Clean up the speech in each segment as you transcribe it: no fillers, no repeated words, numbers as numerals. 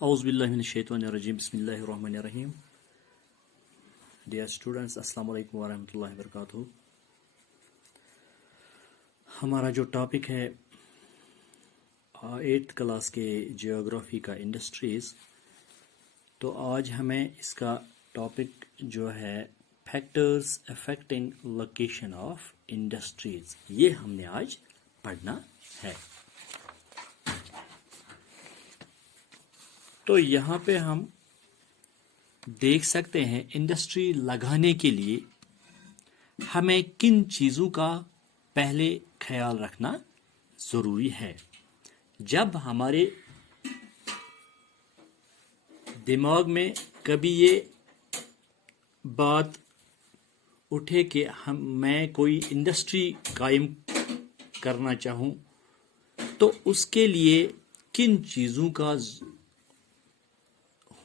اعوذ باللہ من الشیطان الرجیم بسم اللہ الرحمن الرحیم. ڈیئر اسٹوڈنٹس، السلام علیکم ورحمۃ اللہ وبرکاتہ. ہمارا جو ٹاپک ہے 8th کلاس کے جیوگرافی کا انڈسٹریز، تو آج ہمیں اس کا ٹاپک جو ہے factors affecting location of industries, یہ ہم نے آج پڑھنا ہے. تو یہاں پہ ہم دیکھ سکتے ہیں انڈسٹری لگانے کے لیے ہمیں کن چیزوں کا پہلے خیال رکھنا ضروری ہے. جب ہمارے دماغ میں کبھی یہ بات اٹھے کہ میں کوئی انڈسٹری قائم کرنا چاہوں، تو اس کے لیے کن چیزوں کا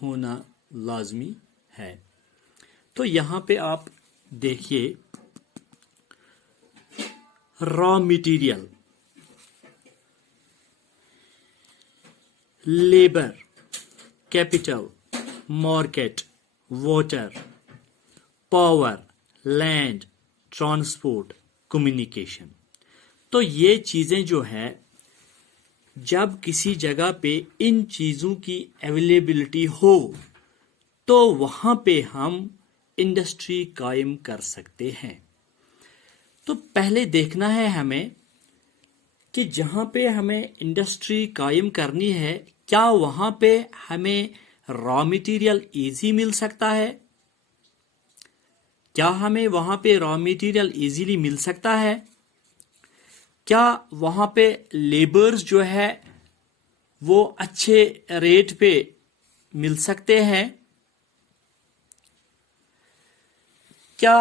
ہونا لازمی ہے. تو یہاں پہ آپ دیکھیے raw material, labour, capital, market, water, power, land, transport, communication. تو یہ چیزیں جو ہے، جب کسی جگہ پہ ان چیزوں کی اویلیبلٹی ہو تو وہاں پہ ہم انڈسٹری قائم کر سکتے ہیں. تو پہلے دیکھنا ہے ہمیں کہ جہاں پہ ہمیں انڈسٹری قائم کرنی ہے، کیا وہاں پہ ہمیں را مٹیریل ایزی مل سکتا ہے؟ کیا ہمیں وہاں پہ را مٹیریل ایزیلی مل سکتا ہے؟ کیا وہاں پہ لیبرز جو ہے وہ اچھے ریٹ پہ مل سکتے ہیں؟ کیا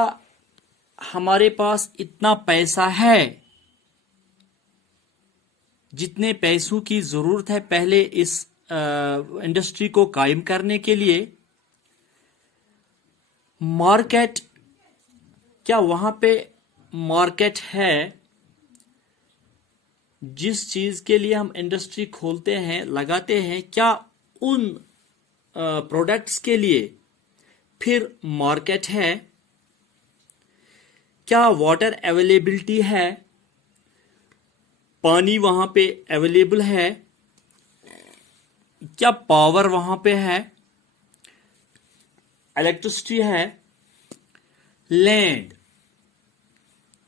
ہمارے پاس اتنا پیسہ ہے جتنے پیسوں کی ضرورت ہے پہلے اس انڈسٹری کو قائم کرنے کے لیے؟ مارکیٹ، کیا وہاں پہ مارکیٹ ہے؟ جس چیز کے لیے ہم انڈسٹری کھولتے ہیں، لگاتے ہیں، کیا ان پروڈکٹس کے لیے پھر مارکیٹ ہے؟ کیا واٹر اویلیبلٹی ہے؟ پانی وہاں پہ اویلیبل ہے؟ کیا پاور وہاں پہ ہے؟ الیکٹرسٹی ہے؟ لینڈ،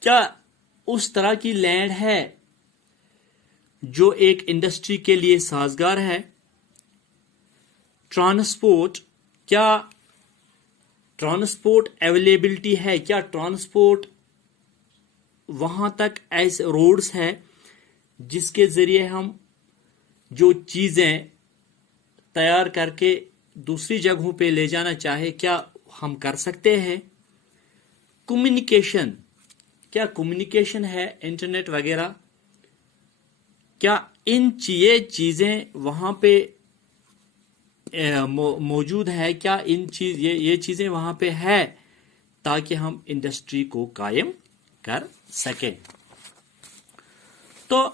کیا اس طرح کی لینڈ ہے جو ایک انڈسٹری کے لیے سازگار ہے؟ ٹرانسپورٹ، کیا ٹرانسپورٹ اویلیبلٹی ہے؟ کیا ٹرانسپورٹ وہاں تک ایسے روڈز ہے جس کے ذریعے ہم جو چیزیں تیار کر کے دوسری جگہوں پہ لے جانا چاہے، کیا ہم کر سکتے ہیں؟ کمیونیکیشن، کیا کمیونیکیشن ہے، انٹرنیٹ وغیرہ، کیا یہ چیزیں وہاں پہ موجود ہے؟ کیا یہ چیزیں وہاں پہ ہے تاکہ ہم انڈسٹری کو قائم کر سکیں؟ تو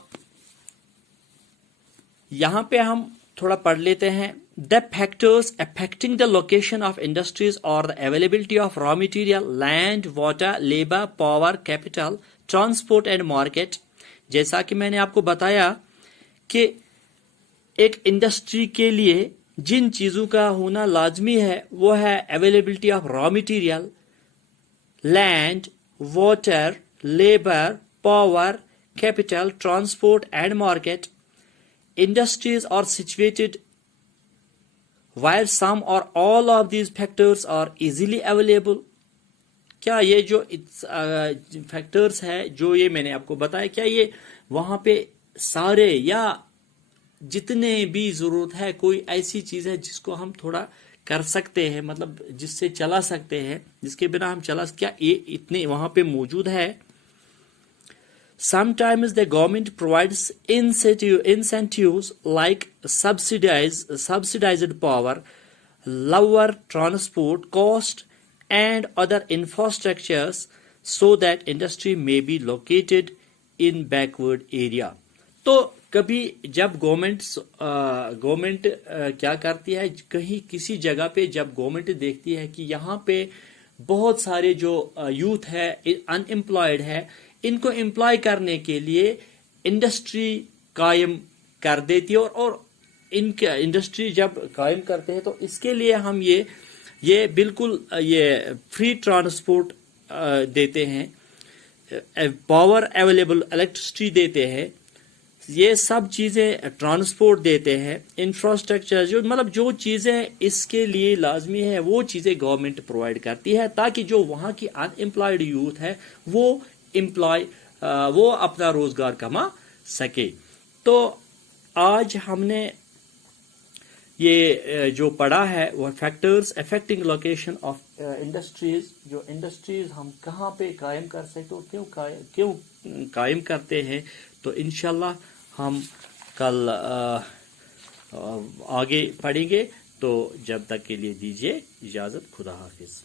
یہاں پہ ہم تھوڑا پڑھ لیتے ہیں. The factors affecting the location of industries are the availability of raw material, land, water, labor, power, capital, transport and market. جیسا کہ میں نے آپ کو بتایا کہ ایک انڈسٹری کے لیے جن چیزوں کا ہونا لازمی ہے وہ ہے availability of raw material, land, water, labour, power, capital, transport and market. Industries are situated where some or all of these factors are easily available. کیا یہ جو فیکٹرز ہے جو یہ میں نے آپ کو بتایا، کیا یہ وہاں پہ سارے یا جتنے بھی ضرورت ہے، کوئی ایسی چیز ہے جس کو ہم تھوڑا کر سکتے ہیں، مطلب جس سے چلا سکتے ہیں، جس کے بنا ہم چلا سکتے، کیا یہ اتنے وہاں پہ موجود ہے؟ Sometimes the government provides incentives like subsidized power, lower transport cost, and other infrastructures so that industry may be located in backward area. تو کبھی جب گورنمنٹ کیا کرتی ہے، کہیں کسی جگہ پہ جب گورنمنٹ دیکھتی ہے کہ یہاں پہ بہت سارے جو یوتھ ہے ان امپلائڈ ہے، ان کو امپلائی کرنے کے لیے انڈسٹری قائم کر دیتی ہے، اور ان کے انڈسٹری جب قائم کرتے ہیں تو اس کے لیے ہم یہ بالکل یہ فری ٹرانسپورٹ دیتے ہیں، پاور اویلیبل الیکٹرسٹی دیتے ہیں، یہ سب چیزیں ٹرانسپورٹ دیتے ہیں، انفراسٹرکچر جو چیزیں اس کے لیے لازمی ہے وہ چیزیں گورنمنٹ پرووائڈ کرتی ہے، تاکہ جو وہاں کی ان امپلائڈ یوتھ ہے وہ اپنا روزگار کما سکے۔ تو آج ہم نے یہ جو پڑھا ہے وہ factors affecting location of industries, جو انڈسٹریز ہم کہاں پہ قائم کر سکتے اور کیوں قائم کرتے ہیں۔ تو انشاءاللہ ہم کل آگے پڑھیں گے، تو جب تک کے لیے دیجیے اجازت، خدا حافظ۔